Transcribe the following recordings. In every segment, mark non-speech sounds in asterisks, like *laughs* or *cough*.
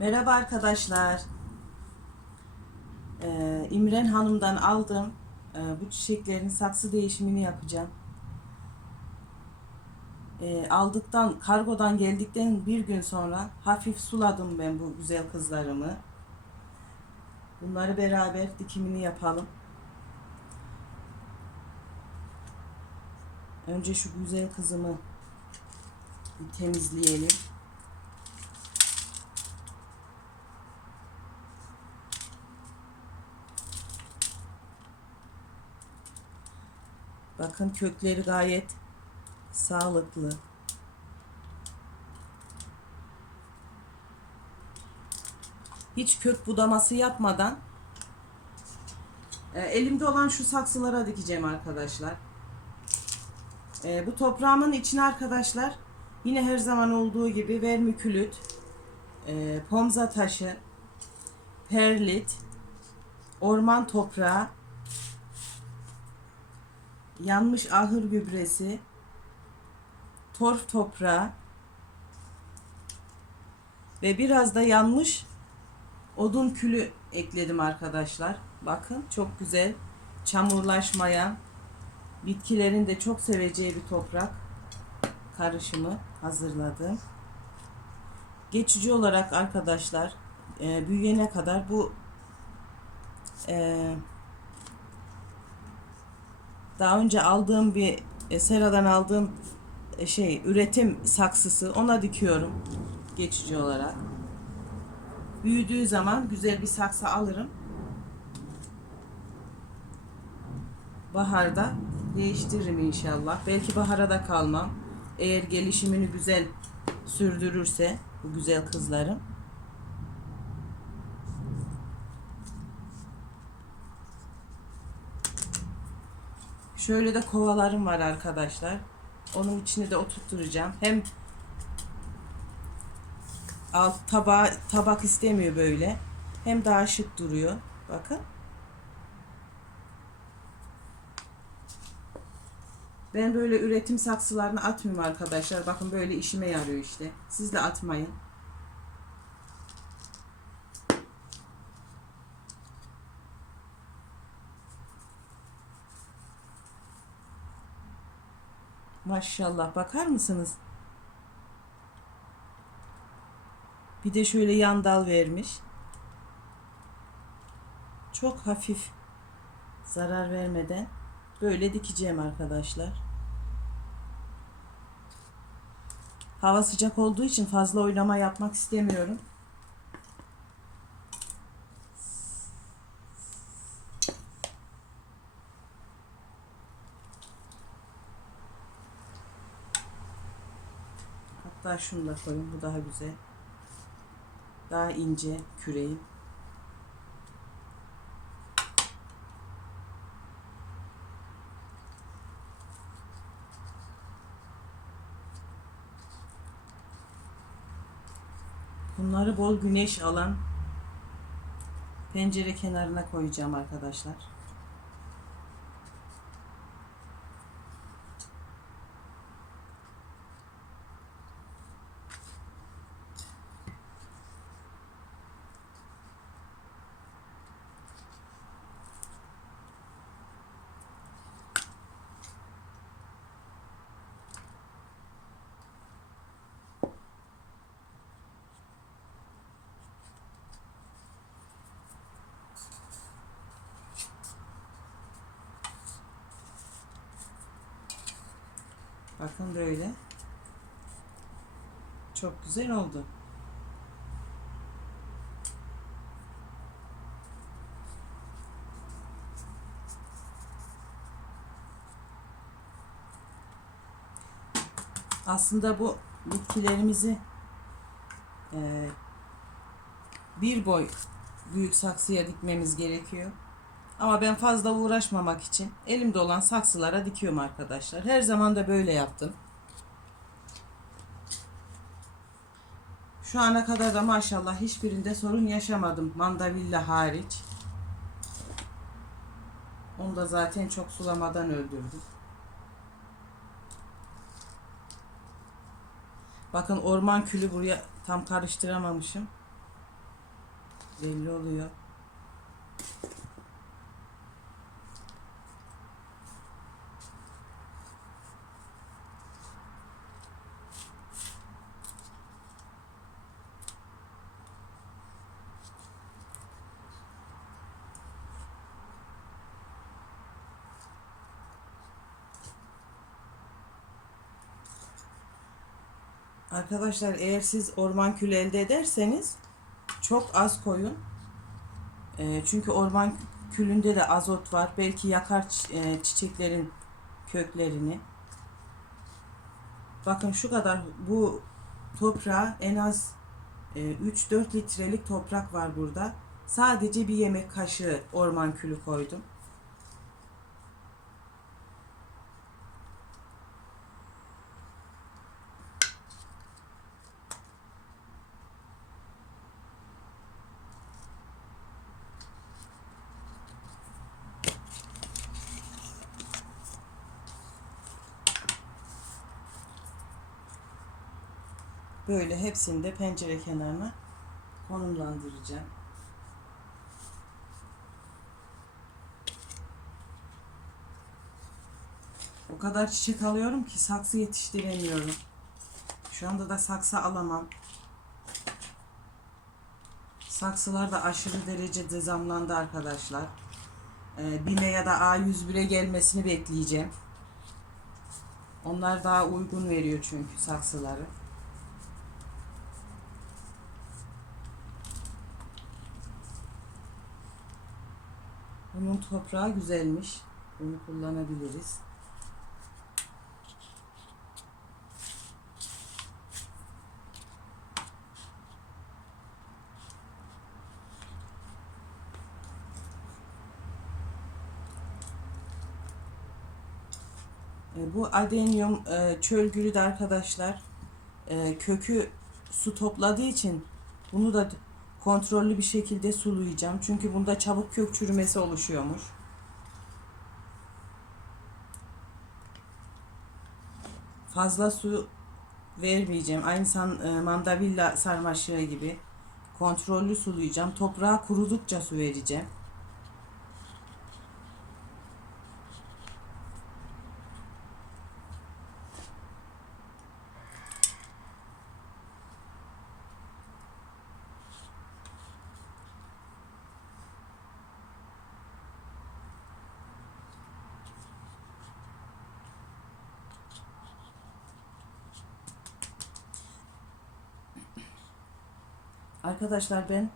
Merhaba arkadaşlar. Ee, İmren Hanım'dan aldım. Ee, bu çiçeklerin saksı değişimini yapacağım. Ee, aldıktan, kargodan geldikten bir gün sonra hafif suladım ben bu güzel kızlarımı. Bunları beraber dikimini yapalım. Önce şu güzel kızımı temizleyelim. Bakın kökleri gayet sağlıklı. Hiç kök budaması yapmadan e, elimde olan şu saksılara dikeceğim arkadaşlar. E, bu toprağımın içine arkadaşlar yine her zaman olduğu gibi vermikülüt, e, pomza taşı, perlit, orman toprağı, yanmış ahır gübresi, torf toprağı ve biraz da yanmış odun külü ekledim arkadaşlar. Bakın çok güzel çamurlaşmayan bitkilerin de çok seveceği bir toprak karışımı hazırladım. Geçici olarak arkadaşlar e, büyüyene kadar bu e, daha önce aldığım bir e, seradan aldığım e, şey üretim saksısı ona dikiyorum geçici olarak. Büyüdüğü zaman güzel bir saksı alırım. Baharda değiştiririm inşallah. Belki bahara da kalmam. Eğer gelişimini güzel sürdürürse bu güzel kızlarım. Şöyle de kovalarım var arkadaşlar. Onun içine de oturtturacağım. Hem alt tabağı, tabak istemiyor böyle. Hem daha şık duruyor. Bakın. Ben böyle üretim saksılarını atmıyorum arkadaşlar. Bakın böyle işime yarıyor işte. Siz de atmayın. Maşallah bakar mısınız? Bir de şöyle yan dal vermiş. Çok hafif zarar vermeden böyle dikeceğim arkadaşlar. Hava sıcak olduğu için fazla oylama yapmak istemiyorum. Hatta şunu da koyayım. Bu daha güzel. Daha ince küreği. Bunları bol güneş alan pencere kenarına koyacağım arkadaşlar. Bakın böyle. Çok güzel oldu. Aslında bu bitkilerimizi e, bir boy büyük saksıya dikmemiz gerekiyor. Ama ben fazla uğraşmamak için elimde olan saksılara dikiyorum arkadaşlar. Her zaman da böyle yaptım. Şu ana kadar da maşallah hiçbirinde sorun yaşamadım. Mandavilla hariç. Onu da zaten çok sulamadan öldürdüm. Bakın orman külü buraya tam karıştıramamışım. belli oluyor. Arkadaşlar eğer siz orman külü elde ederseniz çok az koyun. Ee, çünkü orman külünde de azot var. Belki yakar e, çiçeklerin köklerini. Bakın şu kadar bu toprağa en az e, 3-4 litrelik toprak var burada. Sadece bir yemek kaşığı orman külü koydum. Böyle hepsini de pencere kenarına konumlandıracağım. O kadar çiçek alıyorum ki saksı yetiştiremiyorum. Şu anda da saksı alamam. Saksılar da aşırı derecede zamlandı arkadaşlar. Ee, BİM'e ya da A101'e gelmesini bekleyeceğim. Onlar daha uygun veriyor çünkü saksıları. Bunun toprağı güzelmiş. Bunu kullanabiliriz. E, Bu adenyum e, çöl gülü de arkadaşlar e, kökü su topladığı için bunu da kontrollü bir şekilde sulayacağım. Çünkü bunda çabuk kök çürümesi oluşuyormuş. Fazla su vermeyeceğim. Aynı san, e, mandavilla sarmaşığı gibi kontrollü sulayacağım. Toprağa kurudukça su vereceğim. Arkadaşlar ben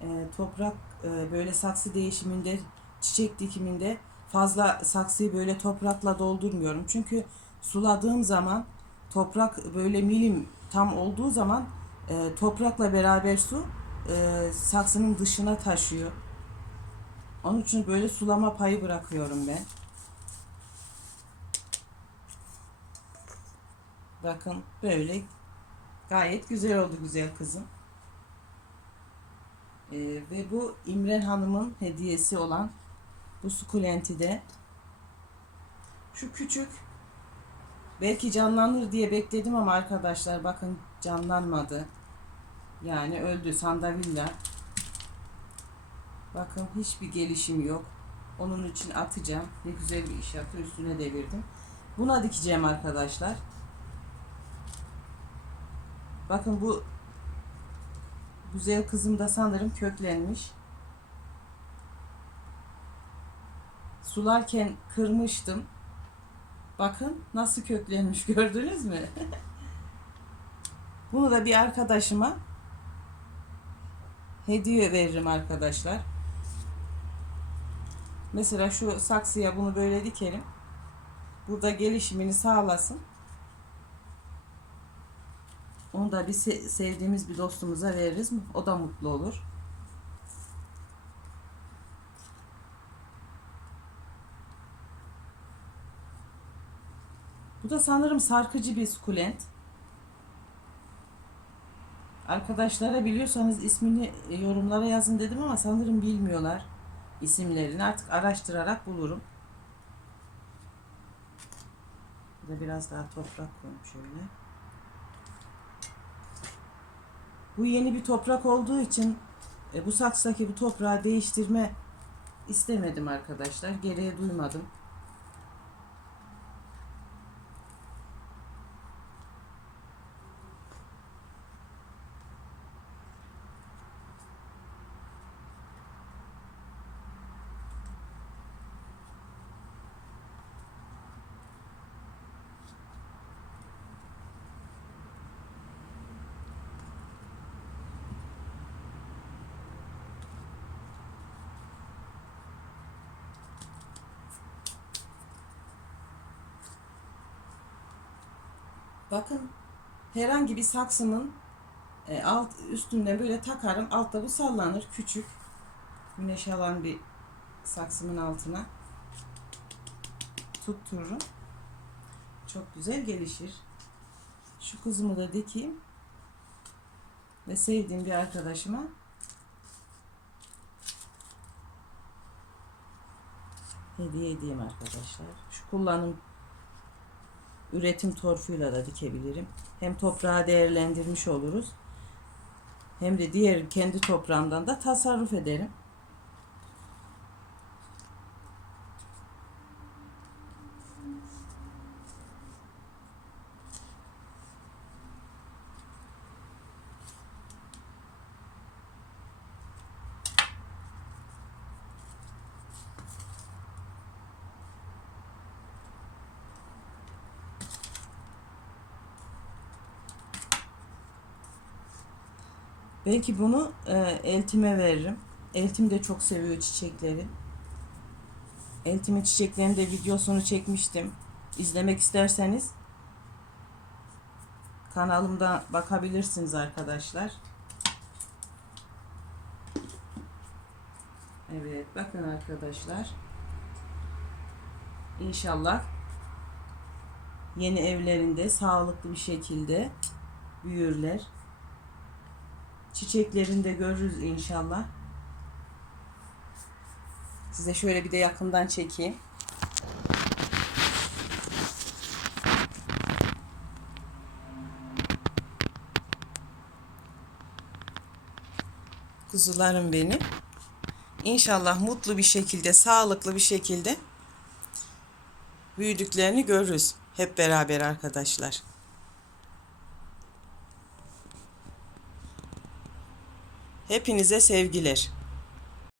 e, toprak e, böyle saksı değişiminde, çiçek dikiminde fazla saksıyı böyle toprakla doldurmuyorum. Çünkü suladığım zaman toprak böyle milim tam olduğu zaman e, toprakla beraber su e, saksının dışına taşıyor. Onun için böyle sulama payı bırakıyorum ben. Bakın böyle gayet güzel oldu güzel kızım. Ee, ve bu İmren Hanım'ın hediyesi olan bu sukulenti de şu küçük belki canlanır diye bekledim ama arkadaşlar bakın canlanmadı. Yani öldü sandavilla. Bakın hiçbir gelişim yok. Onun için atacağım. Ne güzel bir iş yaptı. Üstüne devirdim. Buna dikeceğim arkadaşlar. Bakın bu Güzel kızım da sanırım köklenmiş. Sularken kırmıştım. Bakın nasıl köklenmiş *laughs* gördünüz mü? Bunu da bir arkadaşıma hediye veririm arkadaşlar. Mesela şu saksıya bunu böyle dikerim. Burada gelişimini sağlasın. Onu da bir se- sevdiğimiz bir dostumuza veririz. O da mutlu olur. Bu da sanırım sarkıcı bir sukulent. Arkadaşlara biliyorsanız ismini yorumlara yazın dedim ama sanırım bilmiyorlar isimlerini. Artık araştırarak bulurum. Burada biraz daha toprak koyayım şöyle. Bu yeni bir toprak olduğu için e, bu saksıdaki bu toprağı değiştirme istemedim arkadaşlar. Gereği duymadım. Bakın herhangi bir saksının e, alt üstünden böyle takarım. Altta bu sallanır küçük. Güneş alan bir saksımın altına tuttururum. Çok güzel gelişir. Şu kızımı da dikeyim. Ve sevdiğim bir arkadaşıma hediye edeyim arkadaşlar. Şu kullanım üretim torfuyla da dikebilirim. Hem toprağı değerlendirmiş oluruz. Hem de diğer kendi toprağımdan da tasarruf ederim. Belki bunu e, eltime veririm. Eltim de çok seviyor çiçekleri. Eltimin çiçeklerini de videosunu çekmiştim. İzlemek isterseniz kanalımda bakabilirsiniz arkadaşlar. Evet bakın arkadaşlar. İnşallah yeni evlerinde sağlıklı bir şekilde büyürler. Çiçeklerini de görürüz inşallah. Size şöyle bir de yakından çekeyim. Kuzularım benim. İnşallah mutlu bir şekilde, sağlıklı bir şekilde büyüdüklerini görürüz. Hep beraber arkadaşlar. Hepinize sevgiler.